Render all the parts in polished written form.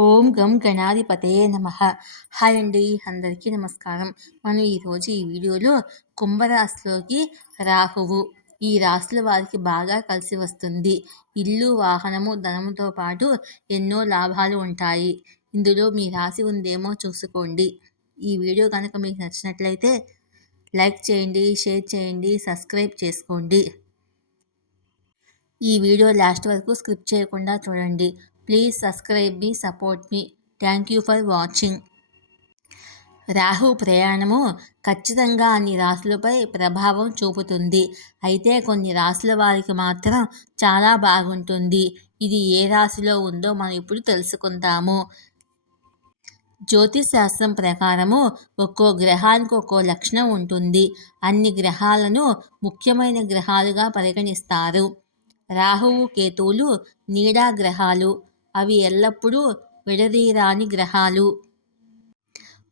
ఓం గం గణాధిపతయే నమః. హాయ్ అండి, అందరికీ నమస్కారం. మనం ఈరోజు ఈ వీడియోలో కుంభరాశిలోకి రాహువు ఈ రాశుల వారికి బాగా కలిసి వస్తుంది. ఇల్లు, వాహనము, ధనముతో పాటు ఎన్నో లాభాలు ఉంటాయి. ఇందులో మీ రాశి ఉందేమో చూసుకోండి. ఈ వీడియో కనుక మీకు నచ్చినట్లయితే లైక్ చేయండి, షేర్ చేయండి, సబ్స్క్రైబ్ చేసుకోండి. ఈ వీడియో లాస్ట్ వరకు స్కిప్ చేయకుండా చూడండి. Please subscribe me, support me. Thank you for watching. Rahu ప్రయాణము ఖచ్చితంగా అన్ని రాశులపై ప్రభావం చూపుతుంది. అయితే కొన్ని రాశుల వారికి మాత్రం చాలా బాగుంటుంది. ఇది ఏ రాశిలో ఉందో మనం ఇప్పుడు తెలుసుకుందాము. జ్యోతిష్ శాస్త్రం ప్రకారము ఒక్కో గ్రహానికి ఒక్కో లక్షణం ఉంటుంది. అన్ని గ్రహాలను ముఖ్యమైన గ్రహాలుగా పరిగణిస్తారు. రాహువు, కేతువులు నీడా గ్రహాలు. అవి ఎల్లప్పుడూ విడదీరాని గ్రహాలు.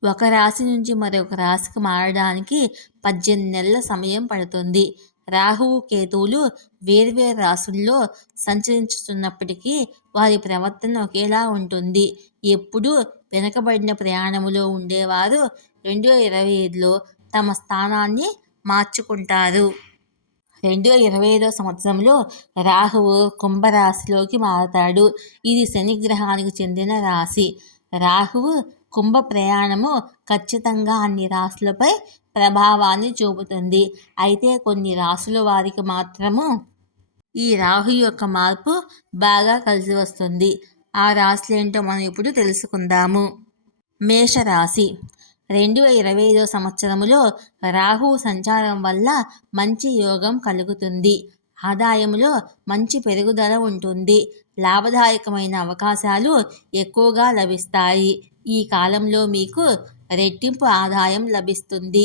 ఒక రాశి నుంచి మరొక రాశికి మారడానికి 18 నెలల సమయం పడుతుంది. రాహువు, కేతువులు వేర్వేరు రాశుల్లో సంచరించుతున్నప్పటికీ వారి ప్రవర్తన ఒకేలా ఉంటుంది. ఎప్పుడూ వెనుకబడిన ప్రయాణములో ఉండేవారు 2025లో తమ స్థానాన్ని మార్చుకుంటారు. 2025 సంవత్సరంలో రాహువు కుంభరాశిలోకి మారతాడు. ఇది శని గ్రహానికి చెందిన రాశి. రాహువు కుంభ ప్రయాణము ఖచ్చితంగా అన్ని రాశులపై ప్రభావాన్ని చూపుతుంది. అయితే కొన్ని రాశుల వారికి మాత్రము ఈ రాహు యొక్క మార్పు బాగా కలిసి వస్తుంది. ఆ రాశులేంటో మనం ఇప్పుడు తెలుసుకుందాము. మేషరాశి. 2025 సంవత్సరములో రాహు సంచారం వల్ల మంచి యోగం కలుగుతుంది. ఆదాయంలో మంచి పెరుగుదల ఉంటుంది. లాభదాయకమైన అవకాశాలు ఎక్కువగా లభిస్తాయి. ఈ కాలంలో మీకు రెట్టింపు ఆదాయం లభిస్తుంది.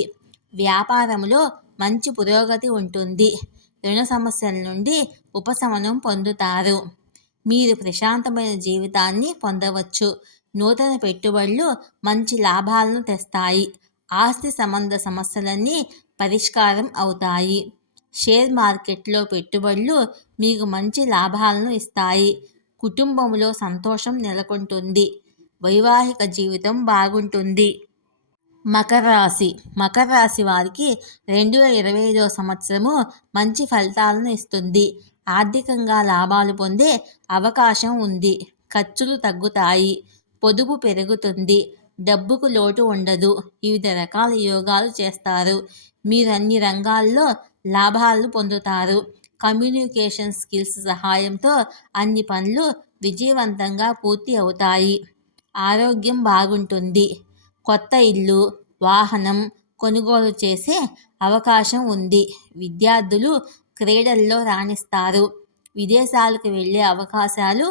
వ్యాపారంలో మంచి పురోగతి ఉంటుంది. రుణ సమస్యల నుండి ఉపశమనం పొందుతారు. మీరు ప్రశాంతమైన జీవితాన్ని పొందవచ్చు. నూతన పెట్టుబడులు మంచి లాభాలను తెస్తాయి. ఆస్తి సంబంధ సమస్యలన్నీ పరిష్కారం అవుతాయి. షేర్ మార్కెట్లో పెట్టుబడులు మీకు మంచి లాభాలను ఇస్తాయి. కుటుంబంలో సంతోషం నెలకొంటుంది. వైవాహిక జీవితం బాగుంటుంది. మకర రాశి. మకర రాశి వారికి 2025 సంవత్సరము మంచి ఫలితాలను ఇస్తుంది. ఆర్థికంగా లాభాలు పొందే అవకాశం ఉంది. ఖర్చులు తగ్గుతాయి. పొదుపు పెరుగుతుంది. డబ్బుకు లోటు ఉండదు. వివిధ రకాల యోగాలు చేస్తారు. మీరు అన్ని రంగాల్లో లాభాలు పొందుతారు. కమ్యూనికేషన్ స్కిల్స్ సహాయంతో అన్ని పనులు విజయవంతంగా పూర్తి అవుతాయి. ఆరోగ్యం బాగుంటుంది. కొత్త ఇల్లు, వాహనం కొనుగోలు చేసే అవకాశం ఉంది. విద్యార్థులు క్రీడల్లో రాణిస్తారు. విదేశాలకు వెళ్ళే అవకాశాలు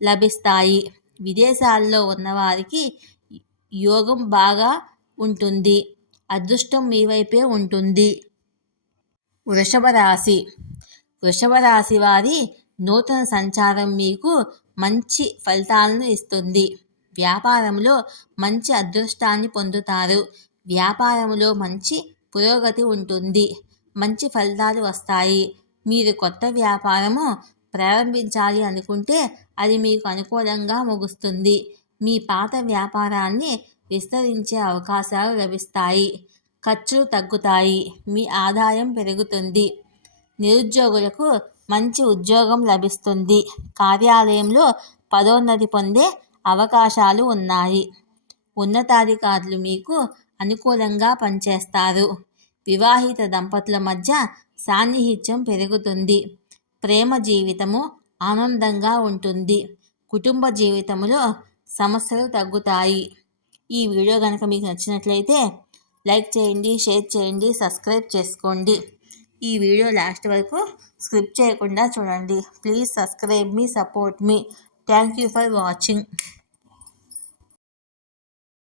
లభిస్తాయి. విదేశాల్లో ఉన్నవారికి యోగం బాగా ఉంటుంది. అదృష్టం మీ వైపే ఉంటుంది. వృషభ రాశి. వృషభ రాశి వారి నూతన సంచారం మీకు మంచి ఫలితాలను ఇస్తుంది. వ్యాపారంలో మంచి అదృష్టాన్ని పొందుతారు. వ్యాపారంలో మంచి పురోగతి ఉంటుంది. మంచి ఫలితాలు వస్తాయి. మీరు కొత్త వ్యాపారము ప్రారంభించాలి అనుకుంటే అది మీకు అనుకూలంగా ముగుస్తుంది. మీ పాత వ్యాపారాన్ని విస్తరించే అవకాశాలు లభిస్తాయి. ఖర్చులు తగ్గుతాయి. మీ ఆదాయం పెరుగుతుంది. నిరుద్యోగులకు మంచి ఉద్యోగం లభిస్తుంది. కార్యాలయంలో పదోన్నతి పొందే అవకాశాలు ఉన్నాయి. ఉన్నతాధికారులు మీకు అనుకూలంగా పనిచేస్తారు. వివాహిత దంపతుల మధ్య సాన్నిహిత్యం పెరుగుతుంది. ప్రేమ జీవితము ఆనందంగా ఉంటుంది. కుటుంబ జీవితంలో సమస్యలు తగ్గుతాయి. ఈ వీడియో కనుక మీకు నచ్చినట్లయితే లైక్ చేయండి, షేర్ చేయండి, సబ్స్క్రైబ్ చేసుకోండి. ఈ వీడియో లాస్ట్ వరకు స్కిప్ చేయకుండా చూడండి. Please subscribe me, support me. Thank you for watching.